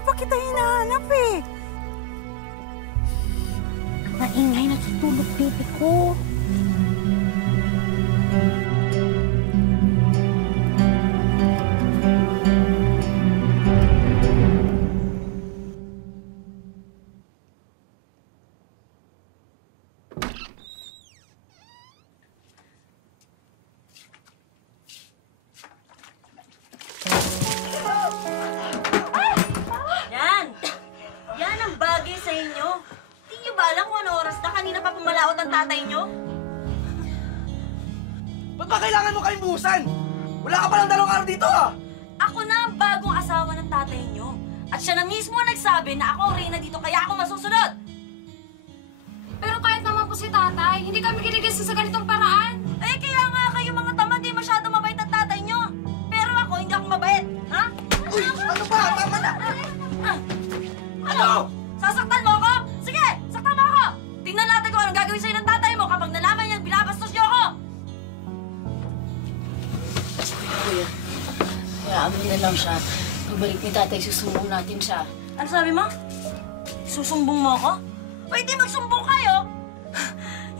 pa kita hinahanap eh. Maingay, natutulog baby ko. Ba't ba kailangan mo kalimusan? Wala ka palang 2 araw dito ah! Ako na ang bagong asawa ng tatay niyo. At siya na mismo nagsabi na ako ang reyna dito kaya ako masusunod. Pero kahit naman po si tatay, hindi kami giligil sa ganitong paraan. Eh kaya nga kayo mga tamad di masyado mabait ang tatay niyo. Pero ako hindi ako mabait. Ha? Uy! Ano ba? Tama na! Ano? Sasaktan mo ako? Sige! Saktan mo ako! Tingnan natin kung anong gagawin sa'yo ng tatay mo kapag nalaman niyang binabastos niyo ako! Kuya, hayaan mo na lang siya. Pagbalik ni tatay, susumbong natin siya. Ano sabi mo? Susumbong mo ako? O hindi magsumbong kayo!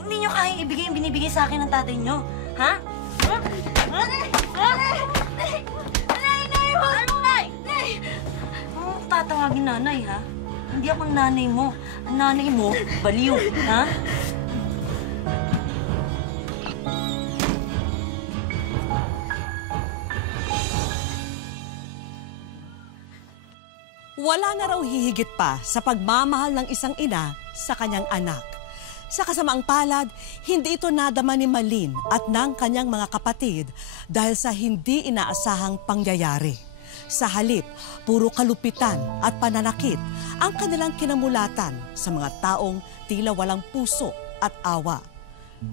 Hindi niyo kayang ibigay yung binibigay sa akin ng tatay niyo. Ha? Nanay! Ano, Nay? Ano tatawagin nanay, ha? Hindi ako nanay mo. Ang nanay mo, baliw, ha? Wala na raw hihigit pa sa pagmamahal ng isang ina sa kanyang anak. Sa kasamaang palad, hindi ito nadama ni Malin at ng kanyang mga kapatid dahil sa hindi inaasahang pangyayari. Sa halip, puro kalupitan at pananakit ang kanilang kinamulatan sa mga taong tila walang puso at awa.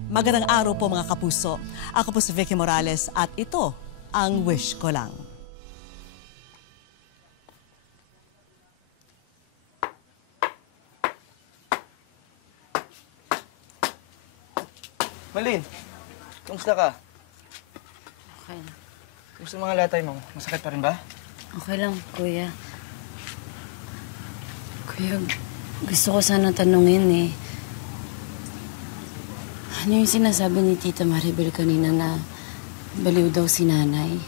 Magandang araw po mga kapuso. Ako po si Vicky Morales at ito ang Wish Ko Lang. Malin, kumusta ka? Okay lang. Kumusta mga latay mo? Masakit pa rin ba? Okay lang, kuya. Kuya, gusto ko sana tanungin eh. Ano yung sinasabi ni Tita Maribel kanina na baliw daw si nanay?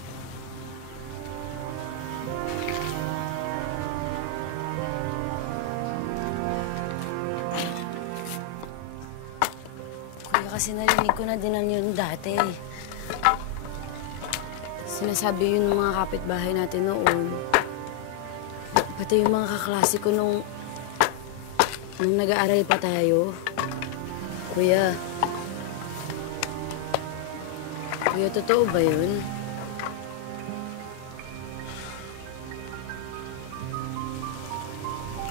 Kuya, kasi narinig ko na din yun dati. Sinasabi yun ng mga kapitbahay natin noon. Pati yung mga kaklase ko nung nag-aaral pa tayo. Kuya, totoo ba yun?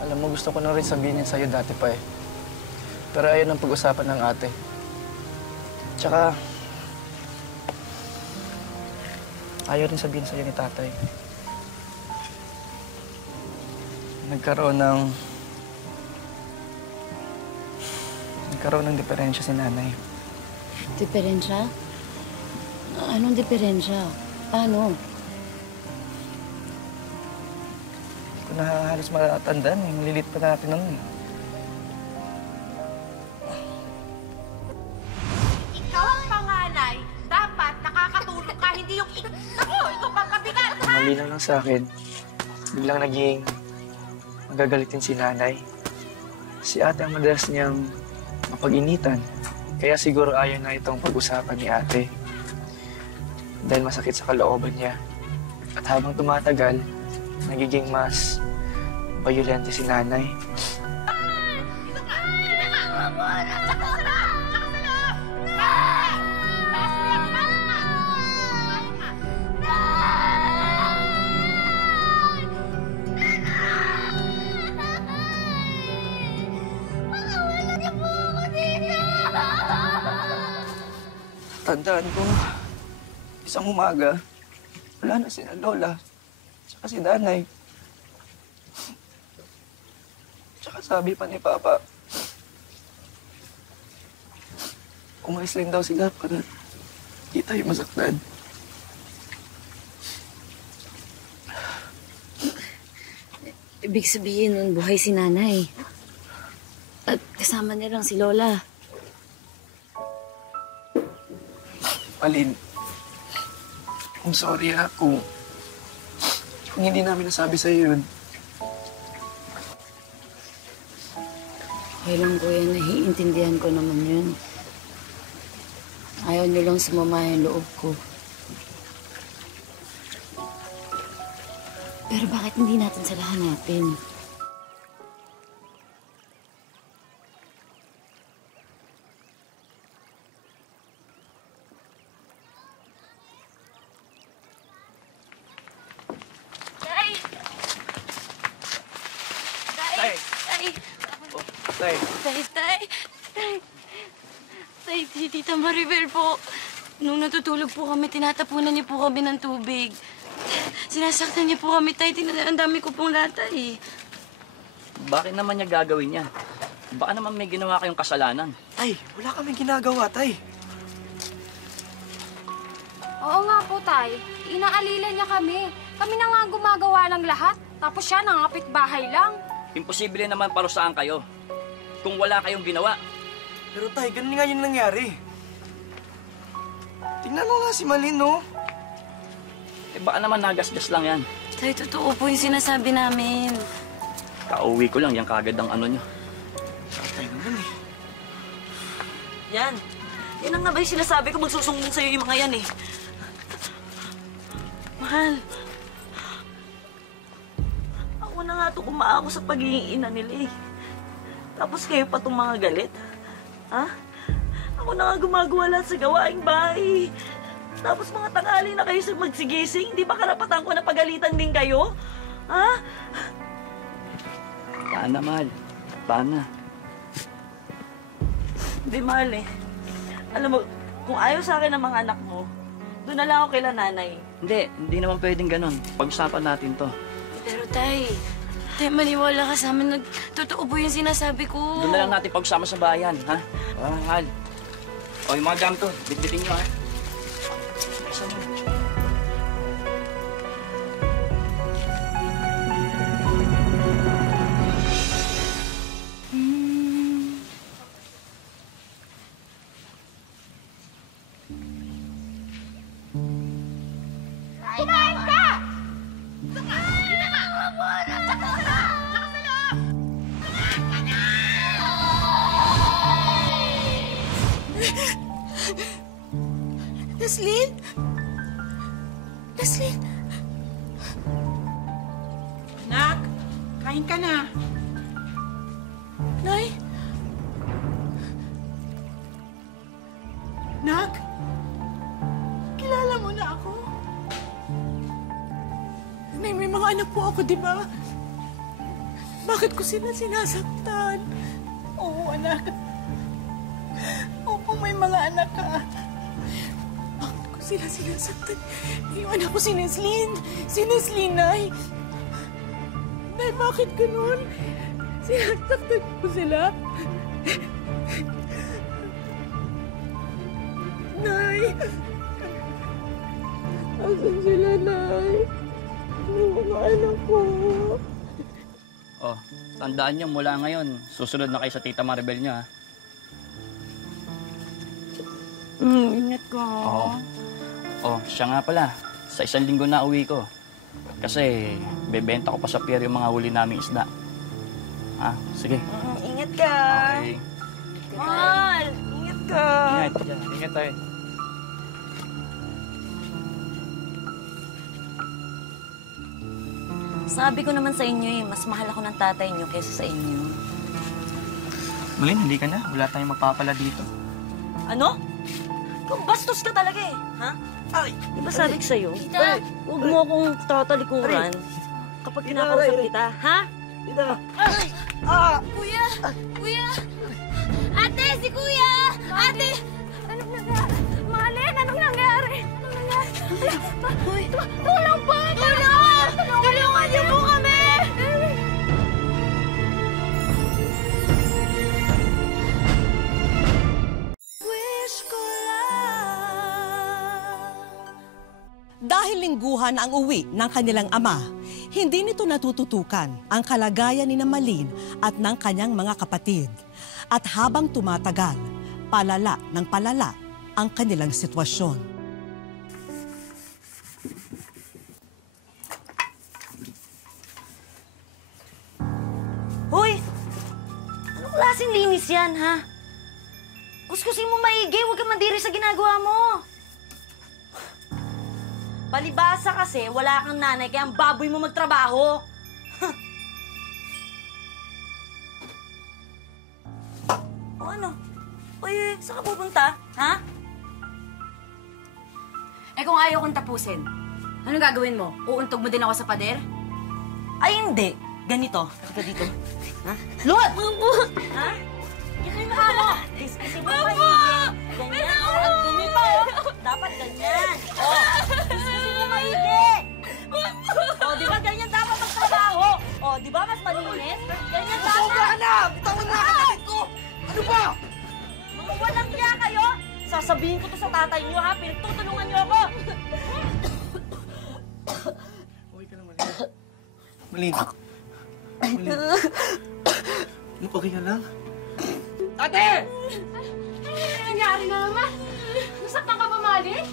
Alam mo, gusto ko na rin sabihin yun sa'yo dati pa eh. Pero ayaw ng pag-usapan ng ate. Tsaka, ayaw rin sabihin sa'yo ni tatay. Nagkaroon ng diferensya si nanay. Diferensya? Anong diferensya? Paano? Hindi ko na halos matatandaan eh. Malilit pa natin nun eh. Ikaw ang panganay. Dapat nakakatulong ka, hindi yung ikaw pang kabigat. Malinaw lang sa akin. Biglang naging magagalitin si nanay. Si ate ang madalas niyang mapag-initan. Kaya siguro ayaw na itong pag-usapan ni ate. Dahil masakit sa kalooban niya. At habang tumatagal, nagiging mas bayolente si nanay. Tandaan ko, isang umaga, wala na sila lola, tsaka si nanay. Tsaka sabi pa ni Papa, umalis rin daw sila para di tayo masaktan. Ibig sabihin nun, buhay si nanay. At kasama niya lang si Lola. Malin, I'm sorry ha kung hindi namin nasabi sa'yo yun. Okay lang, kuya, naiintindihan ko naman yun. Ayaw niyo lang sumama yung loob ko. Pero bakit hindi natin sila hanapin? Tay! Tay! Tay! Oh, tay. Tay! Tay! Tay, si Tita Maribel po. Nung natutulog po kami, tinatapunan niyo po kami ng tubig. Sinasaktan niyo po kami, Tay. Ang dami ko pong lata, eh. Bakit naman niya gagawin yan? Baka naman may ginawa kayong kasalanan. Tay, wala kaming ginagawa, tay. Oo nga po, Tay. Inaalila niya kami. Kami na nga gumagawa ng lahat. Tapos siya, nangapit bahay lang. Imposible naman parusahan kayo kung wala kayong ginawa. Pero tay, ganun nga yun nangyari. Tingnan mo nga si Malin, no? Eh baka naman nagasgas lang yan. Tay, totoo po yung sinasabi namin. Kauwi ko lang, yan kagad ang ano nyo. Tay naman eh. Yan. Yan ang nga ba yung sinasabi ko, magsusumbong sa'yo yung mga yan eh. Mahal. Ako na nga ito kumaako sa pagiging ina nila eh. Tapos kayo pa itong mga galit. Ha? Ako na nga gumagawa lahat sa gawaing bahay. Tapos mga tanghali na kayo sa magsigising. Di ba karapatan ko na pagalitan din kayo? Ha? Paana, mahal? Paana? Di mahal eh. Alam mo, kung ayaw sa akin ng mga anak mo, doon na lang ako kay nanay. Hindi naman pwedeng ganun. Pag-usapan natin to. Pero Tay, maniwala ka sa amin. Totoo po yung sinasabi ko. Doon na lang natin pag-usama sa bayan, ha? Mahal. O, yung mga gamit to, bitbitin nyo, ha? Isa mo. Naslin? Naslin? Nak, kain ka na. Nay? Nak, kilala mo na ako. Nay, may mga anak po ako, di ba? Bakit ko sila sinasaktan? Oo, anak. Opo, may mga anak ka. Bakit ko sila sinasaktan? Yung anak ko si Naslin. Si Naslin, Nay. Nay, bakit ganun? Sinasaktan ko sila. Nay! Asan sila, Nay? Yung mga anak ko. Oh, tandaan nyo, mula ngayon, susunod na kayo sa Tita Maribel nyo, ha? Ingat ka. Oo. Oh, siya nga pala. Sa 1 linggo na uwi ko. Kasi, bebenta ko pa sa pier yung mga huli naming isda. Ha? Sige. Ingat ka. Okay. Mahal, ingat ka. Ingat. Ingat tayo. Sabi ko naman sa inyo eh, mas mahal ako ng tatay niyo kaysa sa inyo. Malin, hindi ka na. Wala tayong magpapala dito. Ano? Kung bastos ka talaga eh, ha? Ay! Di ba sabi ko sa'yo? Tita! Huwag mo akong tatalikuran kapag kinakausap kita, ha? Kuya! Kuya! Ate! Si Kuya! Ate! Anong nangyari? Malin! Anong nangyari? Anong nangyari? Tulong po! Tulong! Tulungan niyo po kami! Dahil lingguhan ang uwi ng kanilang ama, Hindi nito natututukan ang kalagayan ni Malin at ng kanyang mga kapatid. At habang tumatagal, palala ng palala ang kanilang sitwasyon. Hoy! Anong klaseng linis yan, ha? Kuskusin mo maigi, huwag kang mandiri sa ginagawa mo. Palibasa kasi, wala kang nanay, kaya ang baboy mo magtrabaho. O ano? Uy, saan ka pupunta, ha? Eh kung ayaw kong tapusin, ano gagawin mo? Uuntog mo din ako sa pader? Ay, hindi. Ganito. Halika dito. Ha? Lord! Ha? Yan mo mo. Iskisi mo maigi. Ganyan. Ang dumi pa, oh. Dapat ganyan. Oh. Iskisi mo maigi. Oh, di ba ganyan dapat magtrabaho? Oh, di ba mas malinis? Ganyan dapat. Sobra na! Bitawan na kapatid ko! Ano ba? Mga walang niya kayo. Sasabihin ko to sa tatay niyo, ha? Pinagtutulungan niyo ako. Okay ka naman. Malin. Malin. Okay ka lang? Ate! Ano nangyari na naman? Nasaktan ka ba, Malin?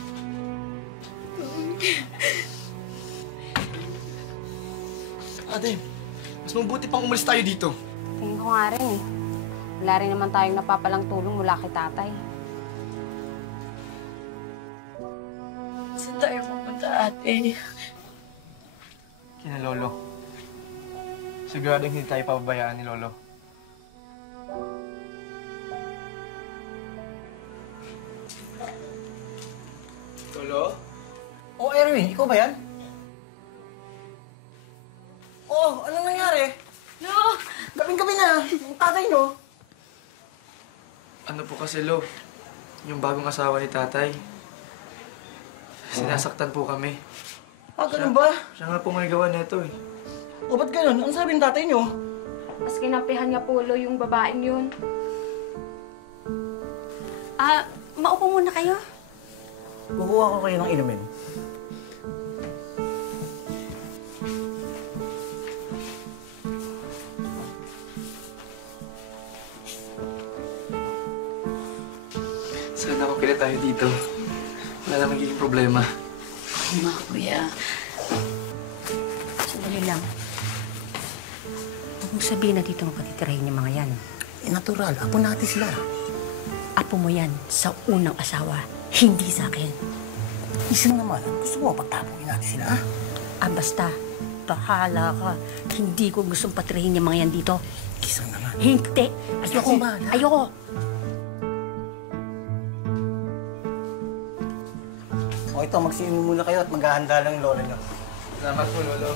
Ate, mas mabuti pang umalis tayo dito. Tingin ko nga rin eh. Wala rin naman tayong napapalang tulong mula kay tatay. Saan tayo pupunta, ate? Kina Lolo. Siguradong hindi tayo pababayaan ni Lolo. Lolo? Oh, Erwin, ikaw ba yan? Oh, anong nangyari? No! Gabing-gabi na, ang tatay nyo. Ano po kasi, Lo? Yung bagong asawa ni tatay. Sinasaktan po kami. Ah, ganun ba? Siya nga po may gawa nito eh. O, ba't ganun? Ano sabi ng tatay nyo? Mas kinampihan niya po, Lo, yung babaeng yun. Maupo muna kayo. Kukuha ko kayo ng inumin. Sana okay na tayo dito. Wala na magiging problema. Mga kuya, sandali lang. Huwag mo sabihin na dito mo patitirahin yung mga yan. Eh, natural. Apo natin sila. Apo mo yan sa unang asawa, hindi sa akin. Isa naman. Gusto mo pagtapongin natin sila, ha? Basta, bahala ka. Hindi ko gustong patirahin yung mga yan dito. Isa naman. Hindi! Ayoko! Ako bahala. Ayoko! O, ito, magsiinom muna kayo at maghahanda lang yung lola nyo. Salamat po, Lolo.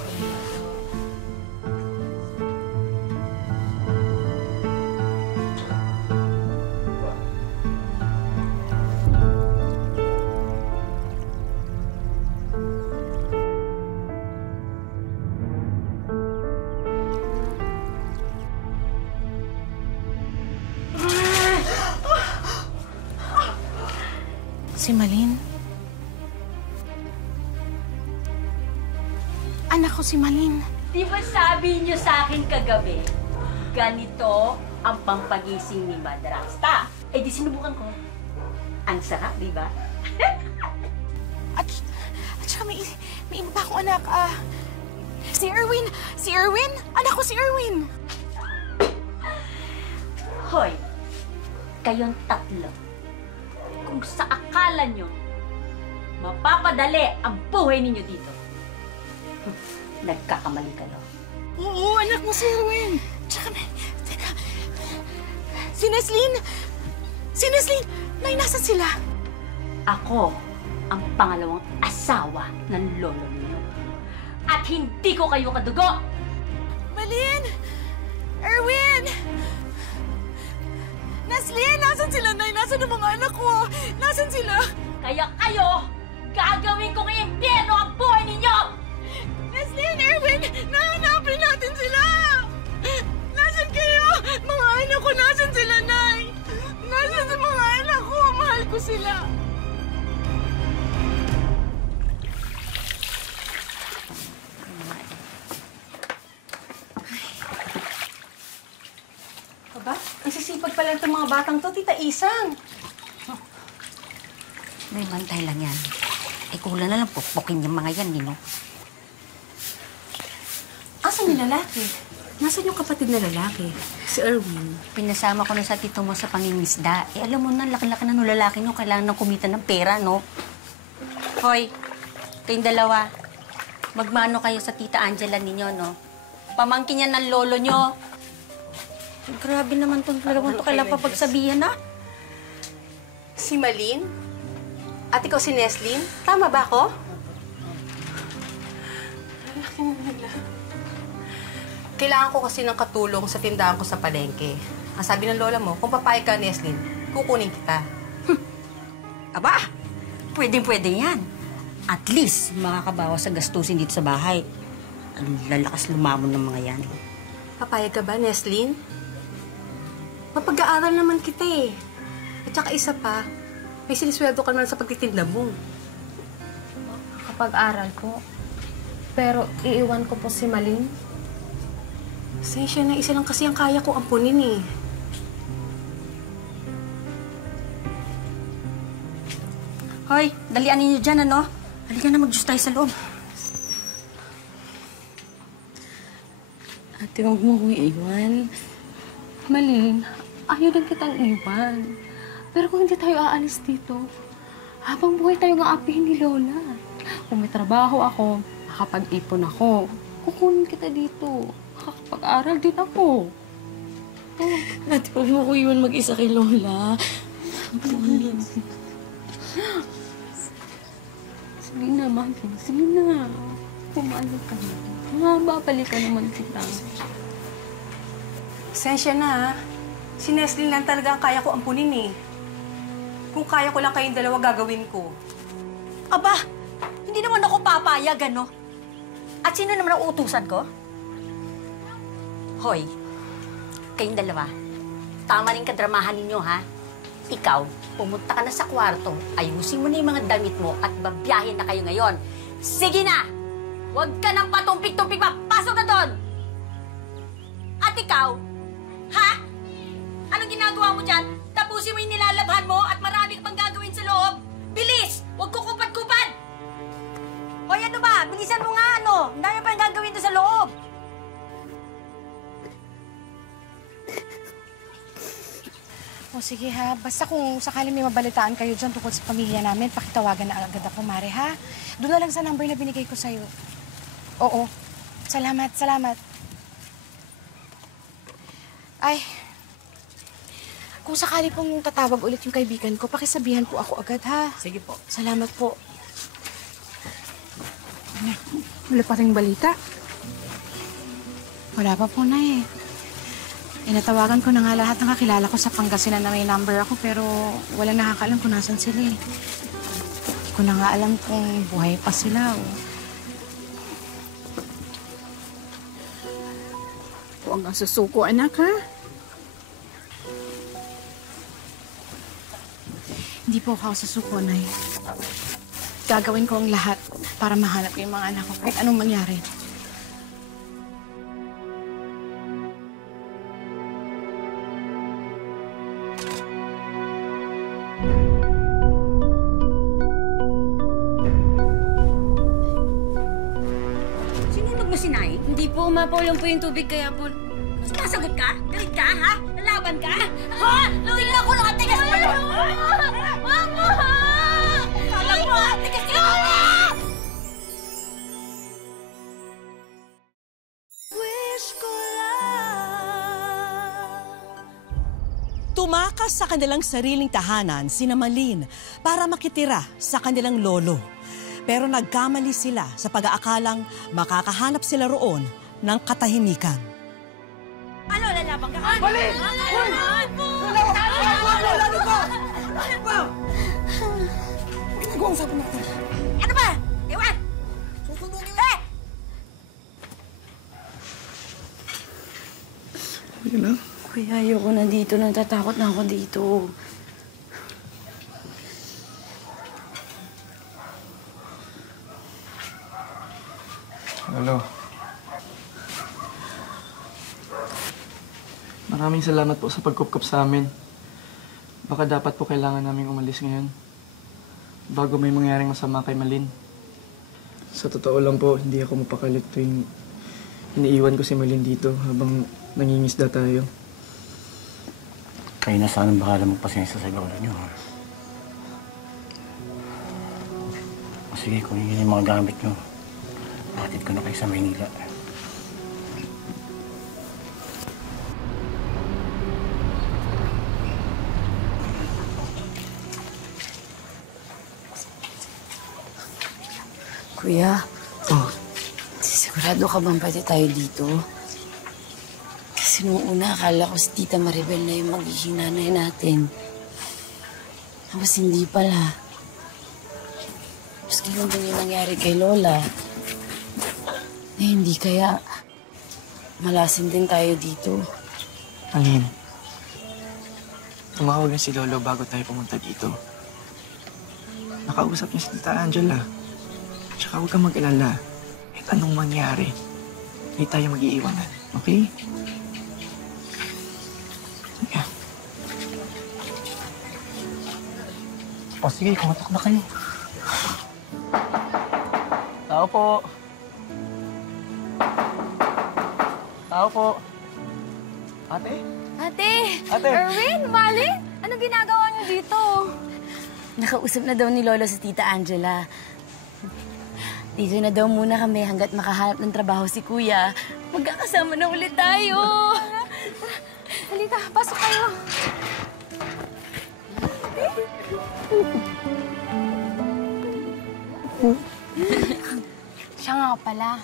Si Malin? Anak ko si Malin. Di ba sabi niyo sa akin kagabi, ganito ang pampagising ni Madrasta? Eh di sinubukan ko. Ang sarap, di ba? At saka may iba pa akong anak. Si Erwin! Si Erwin! Anak ko si Erwin! Hoy, kayong tatlo. Kung sa akala nyo, mapapadali ang buhay ninyo dito. Nagkakamali kayo. Oo, anak mo si Erwin! Tsaka teka, si Neslin! Si Neslin! Nay, nasan sila? Ako ang pangalawang asawa ng lolo ninyo. At hindi ko kayo kadugo! Malin! Erwin! Neslin! Nasan sila, Nay? Nasan ang mga anak ko? Nasan sila? Kaya kayo, gagawin kong impyerno ang buhay ninyo! Neslin! Erwin! Nahanapin natin sila! Nasan kayo? Mga anak ko, nasan sila, Nay? Nasan sa mga anak ko? Mahal ko sila. sipag pala itong mga batang to, Tita Isang. May mantay lang yan. Kulang na lang pupukin yung mga yan, no? Asan yung lalaki? Nasaan yung kapatid na lalaki? Si Erwin. Pinasama ko na sa tito mo sa pangingisda. Alam mo na, laki-laki na nung lalaki nyo, kailangan nang kumita ng pera, no? Hoy, kayong dalawa, magmano kayo sa tita Angela ninyo, no? Pamangkin yan ng lolo nyo. Grabe naman tong dalawang to, kailangan pa pagsabihan, ha? Si Malin? At ikaw si Neslin? Tama ba ako? Lalaki na nila. Kailangan ko kasi ng katulong sa tindahan ko sa palengke. Ang sabi ng lola mo, kung papayag ka, Neslin, kukunin kita. Aba, pwedeng-pwede yan. At least, makakabawas sa gastusin dito sa bahay. Ang lalakas lumamon ng mga yan. Papayag ka ba, Neslin? Mapag-aaral naman kita eh. At saka isa pa, may sinisweldo ka naman sa pagtitinda mo. Kapag-aral po. Pero iiwan ko po si Malin. Sensya na, isa lang kasi ang kaya ko ampunin eh. Hoy, dalian ninyo dyan, ano? Halika na, mag-juice tayo sa loob. Ate, huwag mo kong iiwan. Malin, ayaw din kitang iwan. Pero kung hindi tayo aalis dito, habang buhay tayo nga apihin ni Lola. Kung may trabaho ako, makapag-ipon ako, kukunin kita dito. Makakapag-aral din ako. Oh. Ate, huwag mo ko iwan mag-isa kay Lola. Please. Sige na, Maggie. Sige na. Pumalo ka na. Babalik ka naman kita. Sensya na ha. Si Neslin lang talaga ang kaya ko ampunin eh. Kung kaya ko lang kayong dalawa, gagawin ko. Aba, hindi naman ako papayag, ano? At sino naman ang utusan ko? Hoy, kayong dalawa, tama rin kadramahan ninyo, ha? Ikaw, pumunta ka na sa kwarto, ayusin mo na yung mga damit mo at babiyahin na kayo ngayon. Sige na! Huwag ka nang patumpik-tumpik pa! Pasok ka doon! At ikaw, ha? Anong ginagawa mo dyan? Tapusin mo yung nilalabhan mo at marami ka pang gagawin sa loob. Bilis! Huwag kukupad-kupad! Hoy, ano ba? Bilisan mo nga, ano? Ang dami pa yung gagawin doon sa loob. O sige ha, basta kung sakaling may mabalitaan kayo dyan tungkol sa pamilya namin, pakitawagan na agad ako, Mare, ha? Doon na lang sa number na binigay ko sa'yo. Oo. Salamat, salamat. Ay, kung sakali pong tatawag ulit yung kaibigan ko, pakisabihan po ako agad, ha? Sige po. Salamat po. Wala pa rin balita? Wala pa po na eh. Natawagan ko na nga lahat ng kakilala ko sa Pangasinan na may number ako, pero walang nakakaalam kung nasan sila eh. Hindi ko na nga alam kung buhay pa sila o... Huwag ang susuko, anak, ha? Hindi po ako susuko, Nay. Gagawin ko ang lahat para mahanap yung mga anak ko kahit anong mangyari. Sinulog mo si Nay? Hindi po, umapaw lang po yung tubig, kaya po... Sumasagot ka? Galit ka, ha? Lalaban ka? Ha? Tingnan ko lang ang tigas mo! Mama! Alam mo, ang tigas mo! Tumakas sa kanilang sariling tahanan sina Malin para makitira sa kanilang lolo. Pero nagkamali sila sa pag-aakalang makakahanap sila roon ng katahimikan. Ano, lalaban ka? Malin! Hoy! Nag-uusapin natin. Ano ba? Ewan! Eh! Kuya, ayoko na dito. Natatakot na ako dito. Lolo. Maraming salamat po sa pagkupkop sa amin. Baka dapat po kailangan naming umalis ngayon bago may mangyaring masama kay Malin. Sa totoo lang po, hindi ako mapakalit tuwing iniiwan ko si Malin dito habang nangingisda tayo. Kayo na sana bahala magpasensya sa lolo niyo, ha? O sige, kung yun yung mga gamit niyo, hatid ko na kayo sa Maynila. Kuya, Oh, sigurado ka bang pwede tayo dito? Kasi nung una, akala ko si Tita Maribel na yung magiging nanay natin. Tapos hindi pala. Tapos ganun din yung nangyari kay Lola. Hindi kaya malasin din tayo dito. Malin. Tumawag na si Lolo bago tayo pumunta dito. Nakausap niya si Tita Angela. Tsaka huwag kang mag-alala. Kahit anong mangyari, hindi tayo mag-iiwanan. Okay? Yeah. O sige, kumatok na kayo. Tao po. Tao po. Ate? Ate! Ate! Erwin! Malin! Anong ginagawa niyo dito? Nakausap na daw ni Lolo si Tita Angela. Dito na daw muna kami hanggat makahanap ng trabaho si Kuya. Magkakasama na ulit tayo. Halika, pasok kayo. Siya nga pala.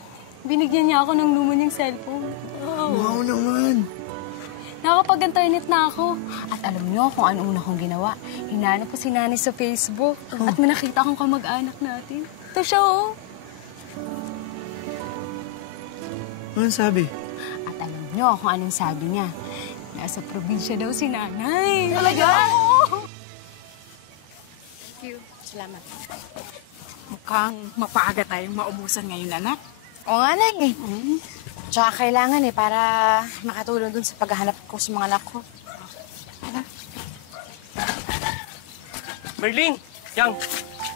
Binigyan niya ako ng luma niyang cellphone. Wow naman! Nakapag-internet na ako. At alam niyo kung ano una kong ginawa. Hinanap ko si Nanay sa Facebook. At may nakita akong kamag-anak natin. Ito siya, oh. Anong sabi? At alam niyo kung anong sabi niya. Nasa probinsya daw si Nanay. Talaga? Thank you. Salamat. Mukhang mapaaga tayong maubusan ngayon, anak. Oo nga, Nay. Tsaka kailangan para makatulong dun sa paghahanap ko sa mga anak ko. Merlin! Yang!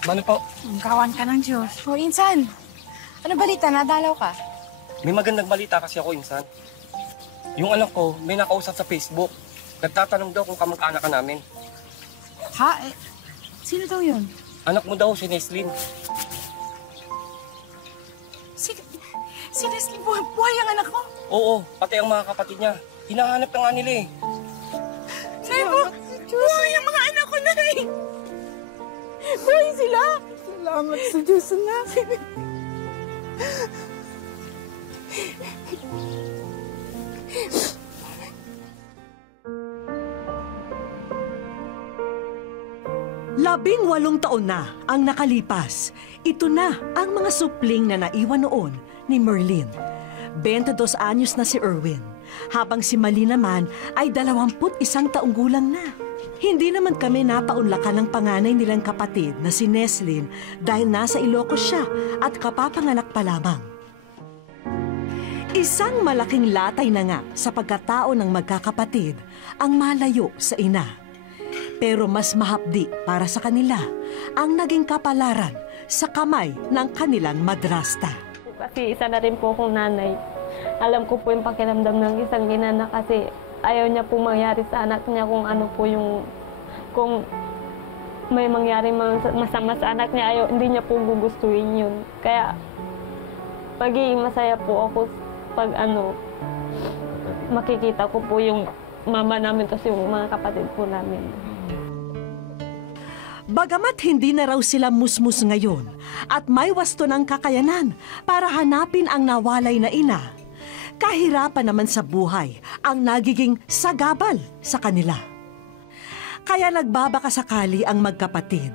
Mano po? Kawan ka ng Diyos. O, Insan. Ano balita? Nadalaw ka? May magandang balita kasi ako, Insan. Yung anak ko, may nakausap sa Facebook. Nagtatanong daw kung kamag-anak ka namin. Ha? Sino daw yun? Anak mo daw, si Neslin. Si Leslie, buhay ang anak ko? Oo, pati ang mga kapatid niya. Hinahanap na nga nila eh. Nay, buhay ang mga anak ko, Nay! Buhay sila! Salamat sa Diyos, anak. Labing-8 taon na ang nakalipas. Ito na ang mga supling na naiwan noon ni Merlin. 22 anyos na si Erwin, habang si Malin naman ay 21 taong gulang na. Hindi naman kami napaunlakan ng panganay nilang kapatid na si Neslin dahil nasa Ilocos siya at kapapanganak pa lamang. Isang malaking latay na nga sa pagkatao ng magkakapatid ang malayo sa ina. Pero mas mahapdi para sa kanila ang naging kapalaran sa kamay ng kanilang madrasta. Kasi isa na rin po akong nanay. Alam ko po yung pakiramdam ng isang ina na kasi ayaw niya po mangyari sa anak niya kung ano po yung... Kung may mangyari masama sa anak niya, ayaw, hindi niya po gugustuhin yun. Kaya magiging masaya po ako pag makikita ko po yung mama namin tapos yung mga kapatid po namin. Bagamat hindi na raw sila musmus ngayon at may wasto ng kakayanan para hanapin ang nawalay na ina, kahirapan naman sa buhay ang nagiging sagabal sa kanila. Kaya nagbabakasakali ang magkapatid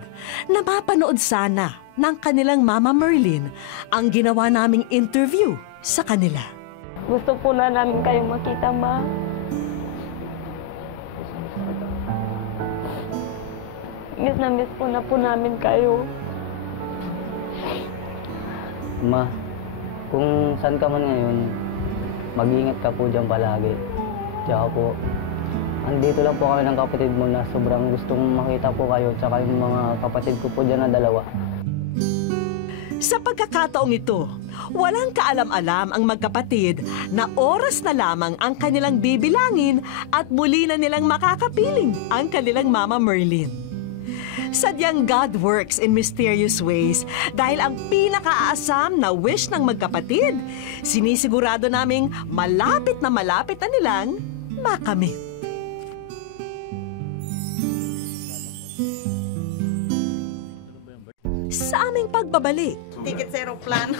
na mapanood sana ng kanilang Mama Merlin ang ginawa naming interview sa kanila. Gusto po na namin kayong makita, Ma. Miss na miss po na po namin kayo. Ma, kung saan ka man ngayon, mag-iingat ka po dyan palagi. Tsaka po, andito lang po kami ng kapatid mo na sobrang gustong makita po kayo tsaka yung mga kapatid ko po dyan na dalawa. Sa pagkakataong ito, walang kaalam-alam ang magkapatid na oras na lamang ang kanilang bibilangin at muli na nilang makakapiling ang kanilang Mama Merlin. Sadyang God works in mysterious ways dahil ang pinakaaasam na wish ng magkapatid, sinisigurado naming malapit na nilang makamit. Sa aming pagbabalik, Ticket sa aeroplano.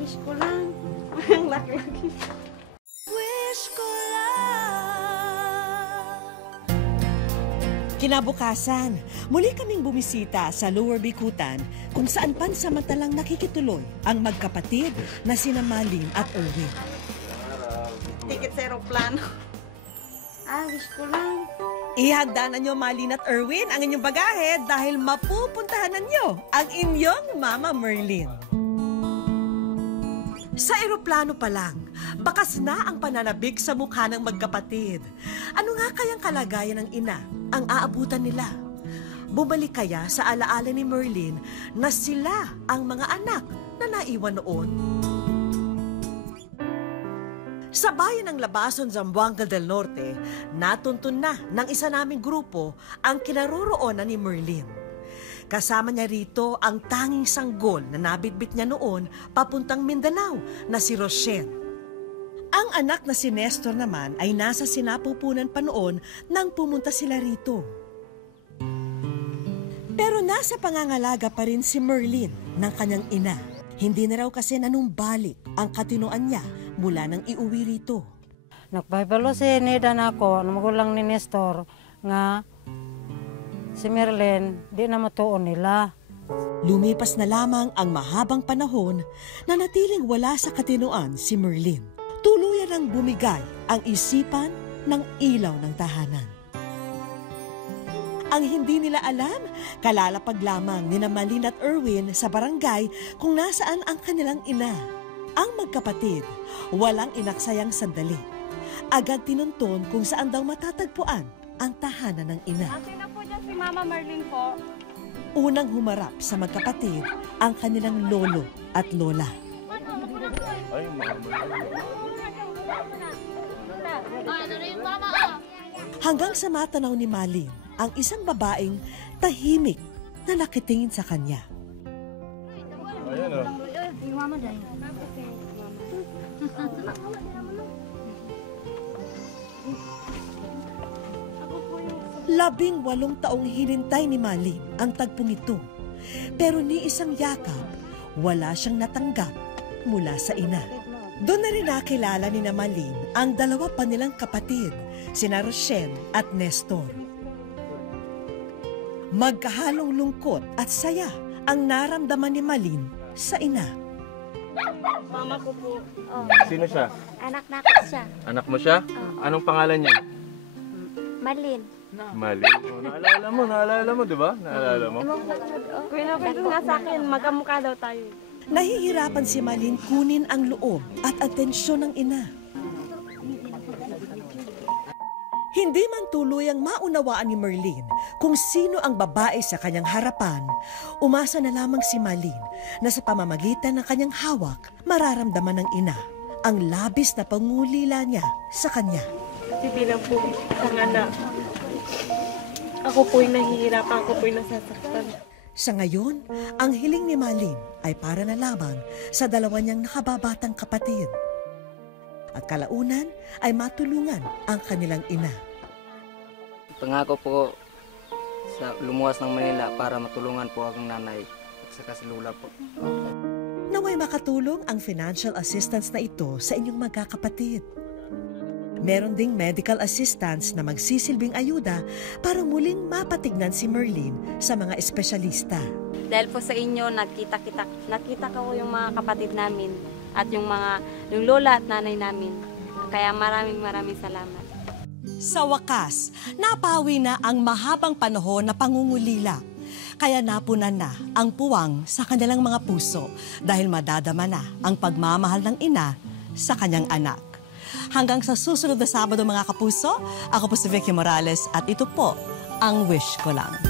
Wish ko lang. Ang laki-laki. Wish ko kinabukasan, muli kaming bumisita sa Lower Bicutan kung saan pansamantalang nakikituloy ang magkapatid na sina Malin at Erwin. Ticket sa aeroplano. Wish ko lang. Ihanda na nyo, Malin at Erwin, ang inyong bagahe dahil mapupuntahan na nyo ang inyong Mama Merlin. Sa eroplano pa lang, bakas na ang pananabik sa mukha ng magkapatid. Ano nga kayang kalagayan ng ina ang aabutan nila? Bumalik kaya sa alaala ni Merlin na sila ang mga anak na naiwan noon? Sa bayan ng Labason, Zamboanga del Norte, natuntun na ng isa naming grupo ang kinaroroonan ni Merlin. Kasama niya rito ang tanging sanggol na nabitbit niya noon papuntang Mindanao na si Rochelle. Ang anak na si Nestor naman ay nasa sinapupunan pa noon nang pumunta sila rito. Pero nasa pangangalaga pa rin si Merlin ng kanyang ina. Hindi na raw kasi nanumbalik ang katinoan niya mula nang iuwi rito. Nagpahibalo si Neda na ako, na magulang ni Nestor, nga si Merlin, di na matuon nila. Lumipas na lamang ang mahabang panahon na natiling wala sa katinoan si Merlin. Tuluyan ang bumigay ang isipan ng ilaw ng tahanan. Ang hindi nila alam, kalalapag lamang ni Malin at Erwin sa barangay kung nasaan ang kanilang ina. Ang magkapatid, walang inaksayang sandali. Agad tinuntun kung saan daw matatagpuan ang tahanan ng ina. Sino po dyan si Mama Merlin po? Unang humarap sa magkapatid ang kanilang lolo at lola. Ay, Hanggang sa matanaw ni Malin ang isang babaeng tahimik na nakitingin sa kanya. Ayan o. Labing 8 taong hinintay ni Malin ang tagpong ito. Pero ni isang yakap, wala siyang natanggap mula sa ina. Doon na rin nakilala ni Malin ang dalawa pa nilang kapatid, sina Rochelle at Nestor. Magkahalong lungkot at saya ang naramdaman ni Malin sa ina. Mama ko po. Sino siya? Anak na ako siya. Anak mo siya? Anong pangalan niya? Marlin. Mali. Oh, naalala mo, di ba? Naalala mo? Kwento nga sa akin, magkamukha daw tayo. Nahihirapan si Malin kunin ang loob at atensyon ng ina. Hindi man tuluyang maunawaan ni Merlin kung sino ang babae sa kanyang harapan, umasa na lamang si Malin na sa pamamagitan ng kanyang hawak, mararamdaman ng ina ang labis na pangulila niya sa kanya. Kasi bilang po isang anak, ako po'y nahihirapan, ako po'y nasasaktan. Sa ngayon, ang hiling ni Malin ay para na lamang sa dalawa niyang nakababatang kapatid. At kalaunan ay matulungan ang kanilang ina. Pangako po sa lumuwas ng Manila para matulungan po ang nanay at saka si Lula po. Naway makatulong ang financial assistance na ito sa inyong magkakapatid. Meron ding medical assistance na magsisilbing ayuda para muling mapatignan si Merlin sa mga espesyalista. Dahil po sa inyo, nakita ko yung mga kapatid namin at yung lola at nanay namin. Kaya maraming salamat. Sa wakas, napawi na ang mahabang panahon na pangungulila. Kaya napunan na ang puwang sa kanilang mga puso dahil madadama na ang pagmamahal ng ina sa kanyang anak. Hanggang sa susunod na Sabado mga kapuso, ako po si Vicky Morales at ito po ang Wish Ko Lang.